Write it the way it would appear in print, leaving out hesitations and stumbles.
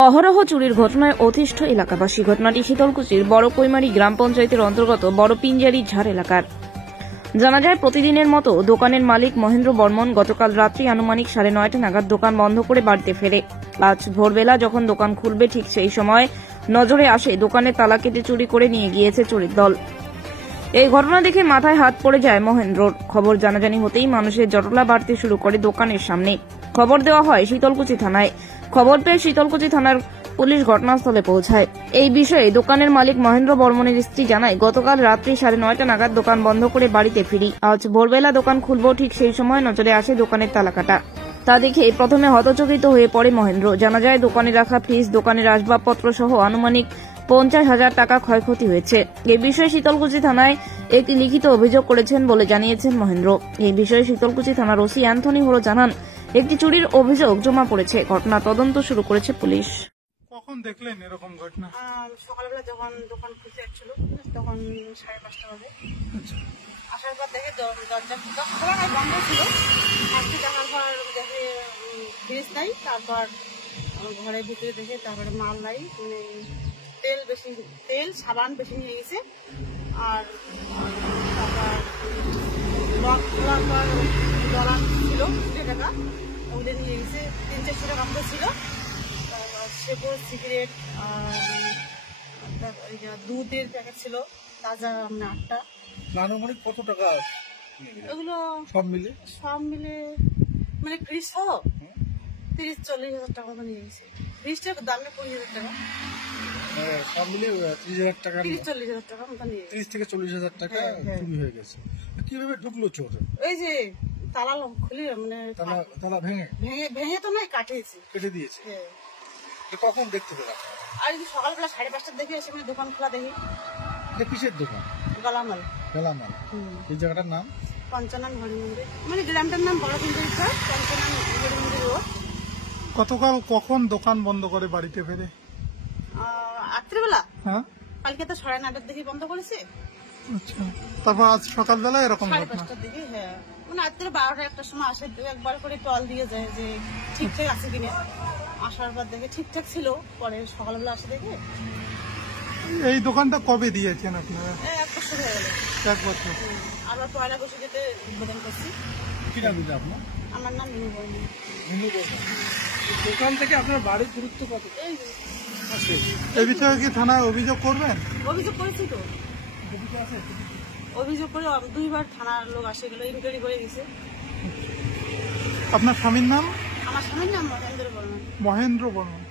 অহরহ চুরির ঘটনায় অতিষ্ঠ এলাকাবাসী। ঘটনাটি শীতলকুচির বড় কৈমারি গ্রাম পঞ্চায়েতের অন্তর্গত বড় পিঞ্জারি ঝাড় এলাকার। জানা যায়, প্রতিদিনের মতো দোকানের মালিক মহেন্দ্র বর্মন গতকাল রাত্রি আনুমানিক 9:30 নাগাদ দোকান বন্ধ করে বাড়িতে ফেরে। আজ ভোরবেলা যখন দোকান খুলবে ঠিক সেই সময় নজরে আসে দোকানের তালা কেটে চুরি করে নিয়ে গিয়েছে চোরের দল। এই ঘটনা দেখে মাথায় হাত পড়ে যায় মহেন্দ্রর। খবর জানাজানি হতেই মানুষের জটলা বাড়তে শুরু করে দোকানের সামনে। খবর দেওয়া হয় শীতলকুচি থানায়। খবর পেয়ে শীতলকুচি থানার পুলিশ ঘটনাস্থলে পৌঁছায়। এই বিষয়ে দোকানের মালিক মহেন্দ্র বর্মনের স্ত্রী জানায়, গতকাল রাত্রি 9:30 নাগাদ দোকান বন্ধ করে বাড়িতে ফিরি। আজ ভোরবেলা দোকান খুলবো ঠিক সেই সময় নজরে আসে দোকানের তালা কাটা। তা দেখে প্রথমে হতচকিত হয়ে পড়ে মহেন্দ্র। জানা যায়, দোকানে রাখা ফ্রিজ, দোকানের আসবাবপত্র সহ আনুমানিক 50,000 টাকা ক্ষয়ক্ষতি হয়েছে। এই বিষয়ে শীতলকুচি থানায় একটি লিখিত অভিযোগ করেছেন বলে জানিয়েছেন মহেন্দ্র। এই বিষয়ে শীতলকুচি থানার ওসি অ্যান্থনি হোরো জানান, একটি চুরির অভিযোগ জমা পড়েছে। ঘটনা তদন্ত শুরু করেছে পুলিশ। কখন দেখলেন এরকম ঘটনা? সকালবেলা যখন দোকান খুলতে যাচ্ছিল তখন 5:30 বাজে। আসার পর দেখে দরজা খোলা নাই, বন্ধ ছিল। আসতে দেখার পর দেখে ফ্রিজ নাই, তারপর ঘরের ভিতরে দেখে তারপরে মাল নাই, মানে তেল সাবান বেশি নিয়ে গেছে। আর তারপর লক খোলার পর ডলার ছিল 2 টাকা, ওগুলো নিয়ে গেছে। 300-400 টাকা মতো ছিল। সেপো, সিগারেট, দুধের প্যাকেট ছিল তাজা, 8টা। আনুমানিক কত টাকা এগুলো সব মিলে মানে ফ্রিজ সহ 30-40 হাজার টাকা মতো নিয়ে গেছে। ফ্রিজটার দামে 20,000 টাকা, সব মিলে 30,000 টাকা, 30-40 হাজার টাকা মতো নিয়ে 30 থেকে 40,000 টাকা চুরি হয়ে গেছে। কিভাবে ঢুকলো চোর? ওই যে তালা খুলে, মানে তালা ভেঙে তো নয়, কেটে দিয়েছে। কখন দেখতে পেলাম? আর সকালবেলা 5:30 দেখে এসে দোকান খোলা দেখি। কিসের দোকান? গালামাল। এই জায়গাটার নাম পঞ্চানন হরি মন্দির, মানে গ্রামটার নাম বড় পিঞ্জারি ঝাড়, পঞ্চানন হরি মন্দির রোড। গতকাল কখন দোকান বন্ধ করে বাড়িতে ফেরে? রাত্রিবেলা। হ্যাঁ, কালকে তো 9:30 দেখে বন্ধ করেছে। আচ্ছা, তারপর আজ সকালবেলা এরকম ঘটনা? 5:30 দিকে। হ্যাঁ, মানে রাত্রে 12টা-1টার সময় আসে, একবার করে টল দিয়ে যায় যে ঠিকঠাক আছে কিনা। আসার পর দেখে ঠিকঠাক ছিল, পরে সকালবেলা আসে দেখে। এই দোকানটা কবে দিয়েছেন আপনারা? 1 বছর হয়ে গেল। 1 বছর। আমরা পয়লা বছর যেতে উদ্বোধন করছি। কি নাম দিলে আপনার? আমার নাম মিনু বর্মন। দোকান থেকে আপনার বাড়ির দূরত্ব কত? এই বিষয়ে কি থানায় অভিযোগ করবেন? অভিযোগ করেছি তো। অভিযোগ করে 2বার থানার লোক আসে, গেল ইনকোয়ারি করে দিছে। আপনার স্বামীর নাম? আমার স্বামীর নাম মহেন্দ্র বর্মন।